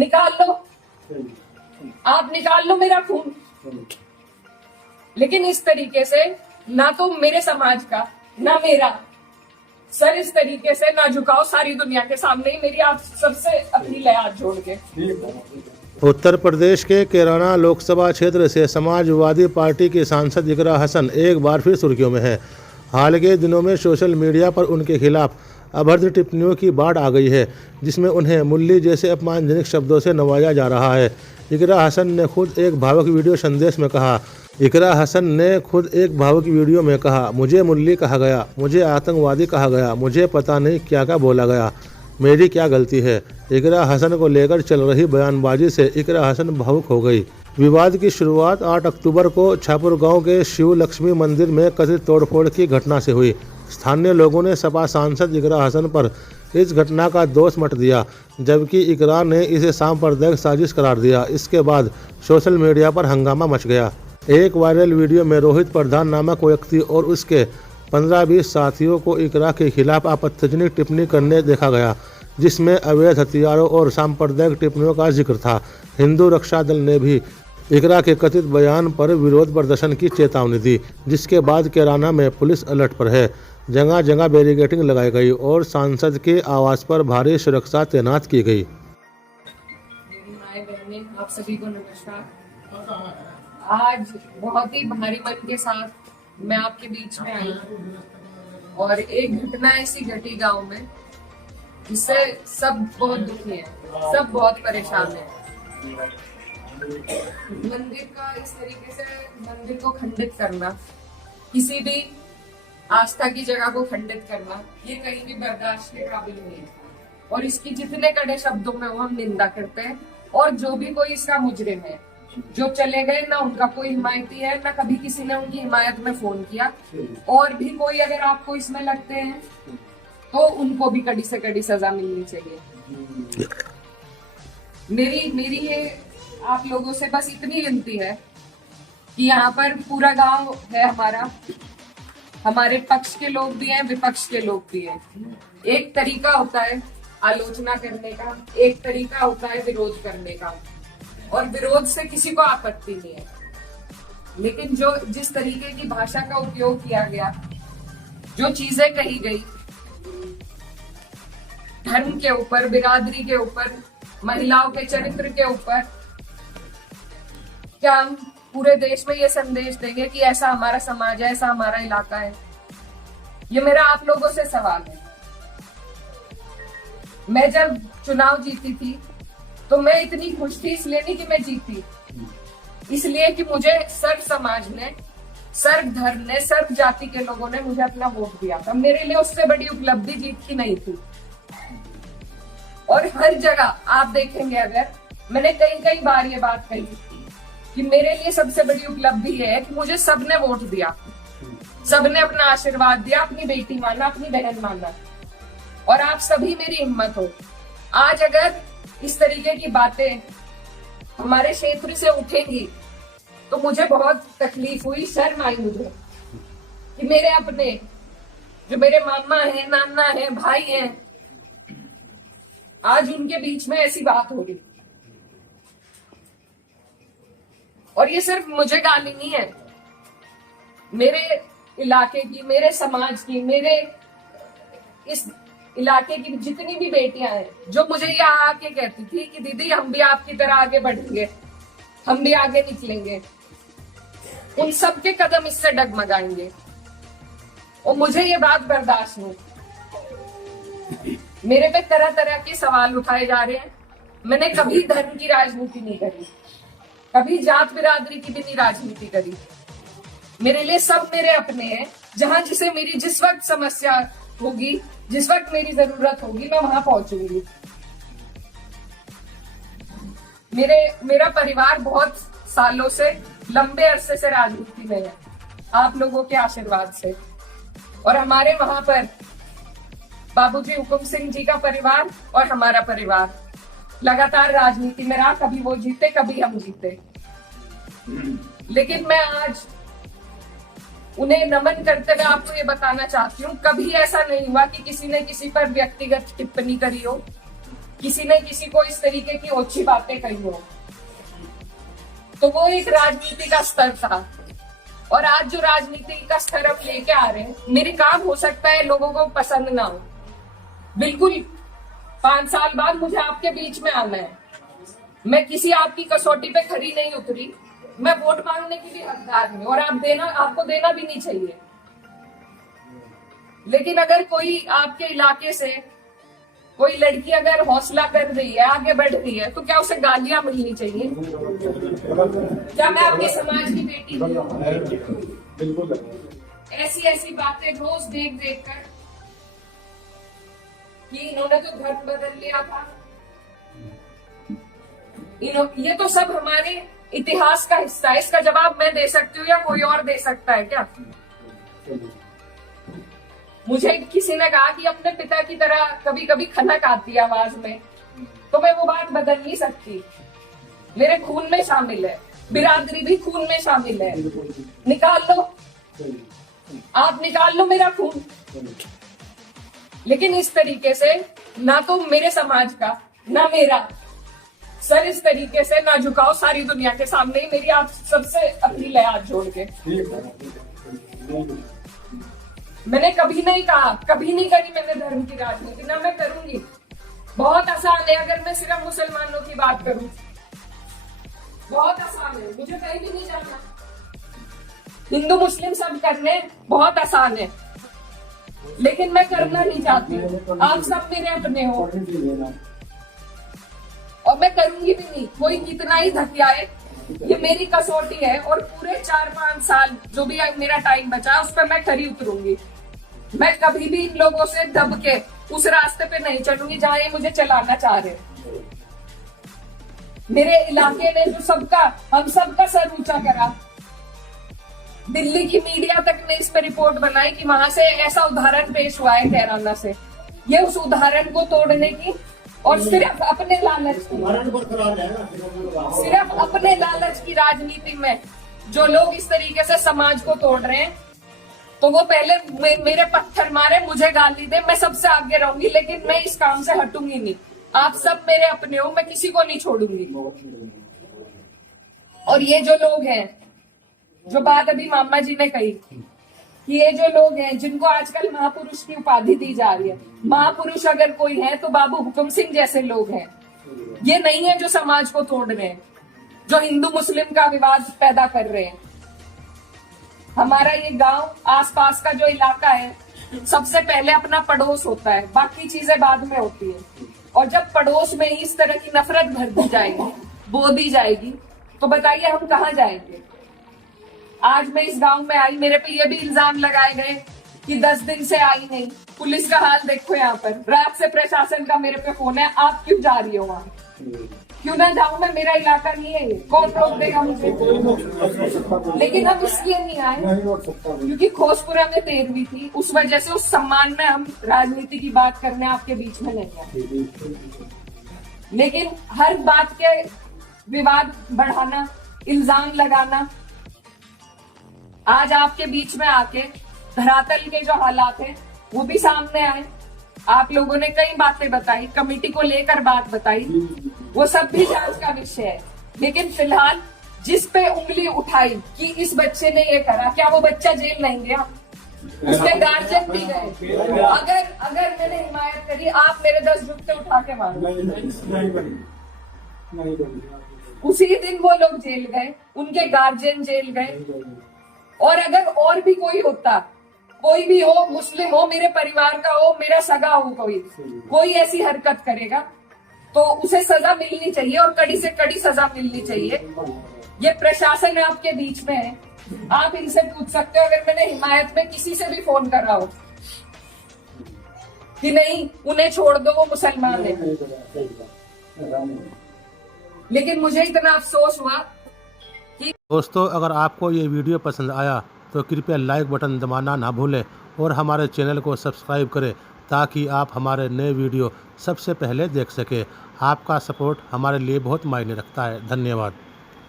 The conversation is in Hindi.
निकाल लो, आप निकाल लो मेरा खून, लेकिन इस तरीके से ना तो मेरे समाज का ना मेरा सर इस तरीके से ना झुकाओ सारी दुनिया के सामने ही। मेरी आप सबसे अपील है हाथ जोड़ के। उत्तर प्रदेश के कैराना लोकसभा क्षेत्र से समाजवादी पार्टी की सांसद इकरा हसन एक बार फिर सुर्खियों में है। हाल के दिनों में सोशल मीडिया पर उनके खिलाफ अभद्र टिप्पणियों की बाढ़ आ गई है, जिसमें उन्हें मुल्ली जैसे अपमानजनक शब्दों से नवाजा जा रहा है। इकरा हसन ने खुद एक भावुक वीडियो में कहा, मुझे मुल्ली कहा गया, मुझे आतंकवादी कहा गया, मुझे पता नहीं क्या क्या बोला गया, मेरी क्या गलती है। इकरा हसन को लेकर चल रही बयानबाजी से इकरा हसन भावुक हो गई। विवाद की शुरुआत 8 अक्टूबर को छापुर गांव के शिव लक्ष्मी मंदिर में कथित तोड़फोड़ की घटना से हुई। स्थानीय लोगों ने सपा सांसद इकरा हसन पर इस घटना का दोष मत दिया, जबकि इकरा ने इसे सांप्रदायिक साजिश करार दिया। इसके बाद सोशल मीडिया पर हंगामा मच गया। एक वायरल वीडियो में रोहित प्रधान नामक व्यक्ति और उसके 15-20 साथियों को इकरा के खिलाफ आपत्तिजनक टिप्पणी करने देखा गया, जिसमें अवैध हथियारों और सांप्रदायिक टिप्पणियों का जिक्र था। हिंदू रक्षा दल ने भी इकरा के कथित बयान पर विरोध प्रदर्शन की चेतावनी दी, जिसके बाद कैराना में पुलिस अलर्ट पर है। जगह जगह बैरिकेडिंग लगाई गई और सांसद के आवास पर भारी सुरक्षा तैनात की गई। मेरी माएं बहनें, आप सभी को नमस्कार। आज बहुत ही भारी मन के साथ मैं आपके बीच में आई हूँ और एक घटना ऐसी घटी गांव में जिससे सब बहुत दुखी हैं, सब बहुत परेशान हैं। मंदिर का इस तरीके से मंदिर को खंडित करना, किसी भी आस्था की जगह को खंडित करना, ये कहीं भी बर्दाश्त के काबिल नहीं है और इसकी जितने कड़े शब्दों में हम निंदा करते हैं। और जो भी कोई इसका मुजरिम है, जो चले गए, ना उनका कोई हिमायती है, ना कभी किसी ने उनकी हिमायत में फोन किया, और भी कोई अगर आपको इसमें लगते हैं तो उनको भी कड़ी से कड़ी सजा मिलनी चाहिए। मेरी ये आप लोगों से बस इतनी विनती है कि यहाँ पर पूरा गांव है हमारा, हमारे पक्ष के लोग भी हैं, विपक्ष के लोग भी हैं। एक तरीका होता है आलोचना करने का, एक तरीका होता है विरोध करने का, और विरोध से किसी को आपत्ति नहीं है, लेकिन जो जिस तरीके की भाषा का उपयोग किया गया, जो चीजें कही गई धर्म के ऊपर, बिरादरी के ऊपर, महिलाओं के चरित्र के ऊपर, क्या हम पूरे देश में ये संदेश देंगे कि ऐसा हमारा समाज है, ऐसा हमारा इलाका है? ये मेरा आप लोगों से सवाल है। मैं जब चुनाव जीती थी तो मैं इतनी खुश थी, इसलिए नहीं कि मैं जीती, इसलिए कि मुझे सर्व समाज ने, सर्व धर्म ने, सर्व जाति के लोगों ने मुझे अपना वोट दिया था। मेरे लिए उससे बड़ी उपलब्धि जीत की नहीं थी। और हर जगह आप देखेंगे, अगर मैंने कई बार ये बात कही कि मेरे लिए सबसे बड़ी उपलब्धि है कि मुझे सबने वोट दिया, सबने अपना आशीर्वाद दिया, अपनी बेटी माना, अपनी बहन माना, और आप सभी मेरी हिम्मत हो। आज अगर इस तरीके की बातें हमारे क्षेत्र से उठेंगी तो मुझे बहुत तकलीफ हुई, शर्म आई मुझे कि मेरे अपने, जो मेरे मामा है, नाना है, भाई हैं, आज उनके बीच में ऐसी बात हो रही। और ये सिर्फ मुझे गाली नहीं है, मेरे इलाके की, मेरे समाज की, मेरे इस इलाके की जितनी भी बेटियां हैं, जो मुझे यहाँ आके कहती थी कि दीदी हम भी आपकी तरह आगे बढ़ेंगे, हम भी आगे निकलेंगे, उन सब के कदम इससे डगमगाएंगे। और मुझे ये बात बर्दाश्त नहीं। मेरे पे तरह तरह के सवाल उठाए जा रहे हैं। मैंने कभी धर्म की राजनीति नहीं करी, कभी जात बिरादरी की भी नहीं राजनीति करी। मेरे लिए सब मेरे अपने हैं। जहां जिसे मेरी जिस वक्त समस्या होगी, जिस वक्त मेरी जरूरत होगी, मैं वहां पहुंचूंगी। मेरा परिवार बहुत सालों से, लंबे अरसे से राजनीति में है, आप लोगों के आशीर्वाद से। और हमारे वहां पर बाबूजी हुकुम सिंह जी का परिवार और हमारा परिवार लगातार राजनीति में रहा। कभी वो जीते, कभी हम जीते, लेकिन मैं आज उन्हें नमन करते हुए आपको ये बताना चाहती हूँ, कभी ऐसा नहीं हुआ कि किसी ने किसी पर व्यक्तिगत टिप्पणी करी हो, किसी ने किसी को इस तरीके की ओछी बातें कही हो, तो वो एक राजनीति का स्तर था। और आज जो राजनीति का स्तर हम लेके आ रहे हैं, मेरे काम हो सकता है लोगों को पसंद ना हो, बिल्कुल 5 साल बाद मुझे आपके बीच में आना है। मैं किसी आपकी कसौटी पे खरी नहीं उतरी, मैं वोट मांगने की भी हकदार हूँ, और आपको देना भी नहीं चाहिए। लेकिन अगर कोई आपके इलाके से कोई लड़की अगर हौसला कर रही है, आगे बढ़ रही है, तो क्या उसे गालियां मिलनी चाहिए? क्या मैं आपके समाज की बेटी हूँ? ऐसी ऐसी बातें रोज देख देख कर कि इन्होंने तो धर्म बदल लिया था, ये तो सब हमारे इतिहास का हिस्सा है। इसका जवाब मैं दे सकती हूँ या कोई और दे सकता है क्या? मुझे किसी ने कहा कि अपने पिता की तरह कभी कभी खनक आती है आवाज में, तो मैं वो बात बदल नहीं सकती। मेरे खून में शामिल है, बिरादरी भी खून में शामिल है। निकाल लो, आप निकाल लो मेरा खून, लेकिन इस तरीके से ना तो मेरे समाज का ना मेरा सर इस तरीके से ना झुकाओ सारी दुनिया के सामने ही। मेरी आप सबसे अपील है हाथ जोड़ के। मैंने कभी नहीं कहा, कभी नहीं करी मैंने धर्म की राजनीति, ना मैं करूंगी। बहुत आसान है अगर मैं सिर्फ मुसलमानों की बात करूं, बहुत आसान है, मुझे कहीं भी नहीं जाना। हिंदू मुस्लिम सब करने बहुत आसान है, लेकिन मैं करना नहीं चाहती। आप सब मेरे अपने हो और मैं करूंगी भी नहीं। कोई कितना ही धकियाए, ये मेरी कसौटी है, और पूरे 4-5 साल जो भी मेरा टाइम बचा उस पर मैं खरी उतरूंगी। मैं कभी भी इन लोगों से दब के उस रास्ते पे नहीं चलूंगी जहां ये मुझे चलाना चाह रहे। मेरे इलाके ने जो हम सबका सर ऊंचा करा, दिल्ली की मीडिया तक ने इस पर रिपोर्ट बनाई कि वहां से ऐसा उदाहरण पेश हुआ है कैराना से। ये उस उदाहरण को तोड़ने की और सिर्फ अपने लालच की राजनीति में जो लोग इस तरीके से समाज को तोड़ रहे हैं, तो वो पहले मेरे पत्थर मारे, मुझे गाली दे, मैं सबसे आगे रहूंगी, लेकिन मैं इस काम से हटूंगी नहीं। आप सब मेरे अपने हो, मैं किसी को नहीं छोड़ूंगी। और ये जो लोग हैं, जो बात अभी मामा जी ने कही कि ये जो लोग हैं जिनको आजकल महापुरुष की उपाधि दी जा रही है, महापुरुष अगर कोई है तो बाबू हुकुम सिंह जैसे लोग हैं। ये नहीं है जो समाज को तोड़ रहे हैं, जो हिंदू मुस्लिम का विवाद पैदा कर रहे हैं। हमारा ये गांव, आसपास का जो इलाका है, सबसे पहले अपना पड़ोस होता है, बाकी चीजें बाद में होती है। और जब पड़ोस में ही इस तरह की नफरत भर दी जाएगी, बो दी जाएगी, तो बताइए हम कहाँ जाएंगे? आज मैं इस गांव में आई, मेरे पे ये भी इल्जाम लगाए गए कि 10 दिन से आई नहीं। पुलिस का हाल देखो यहाँ पर, रात से प्रशासन का मेरे पे फोन है, आप क्यों जा रही हो वहाँ? क्यों ना जाऊं मैं? मेरा इलाका नहीं है ये, कौन रोक देगा मुझे? लेकिन हम इसलिए नहीं आए क्योंकि खोसपुरा में 13वीं थी, उस वजह से उस सम्मान में हम राजनीति की बात करने आपके बीच में नहीं आए। लेकिन हर बात के विवाद बढ़ाना, इल्जाम लगाना, आज आपके बीच में आके धरातल के जो हालात हैं वो भी सामने आए। आप लोगों ने कई बातें बताई, कमेटी को लेकर बात बताई, वो सब भी जांच का विषय है। लेकिन फिलहाल जिस पे उंगली उठाई कि इस बच्चे ने ये करा, क्या वो बच्चा जेल नहीं गया? उसके गार्जियन भी गए। अगर मैंने हिमायत करी, आप मेरे 10 जुत्ते उठा के मारो। उसी दिन वो लोग जेल गए, उनके गार्जियन जेल गए। और अगर और भी कोई होता, कोई भी हो, मुस्लिम हो, मेरे परिवार का हो, मेरा सगा हो, कोई ऐसी हरकत करेगा तो उसे सजा मिलनी चाहिए, और कड़ी से कड़ी सजा मिलनी चाहिए। ये प्रशासन आपके बीच में है, आप इनसे पूछ सकते हो। अगर मैंने हिमायत में किसी से भी फोन करा हो कि नहीं उन्हें छोड़ दो, वो मुसलमान है, लेकिन मुझे इतना अफसोस हुआ। दोस्तों, अगर आपको ये वीडियो पसंद आया तो कृपया लाइक बटन दबाना ना भूलें और हमारे चैनल को सब्सक्राइब करें ताकि आप हमारे नए वीडियो सबसे पहले देख सकें। आपका सपोर्ट हमारे लिए बहुत मायने रखता है। धन्यवाद।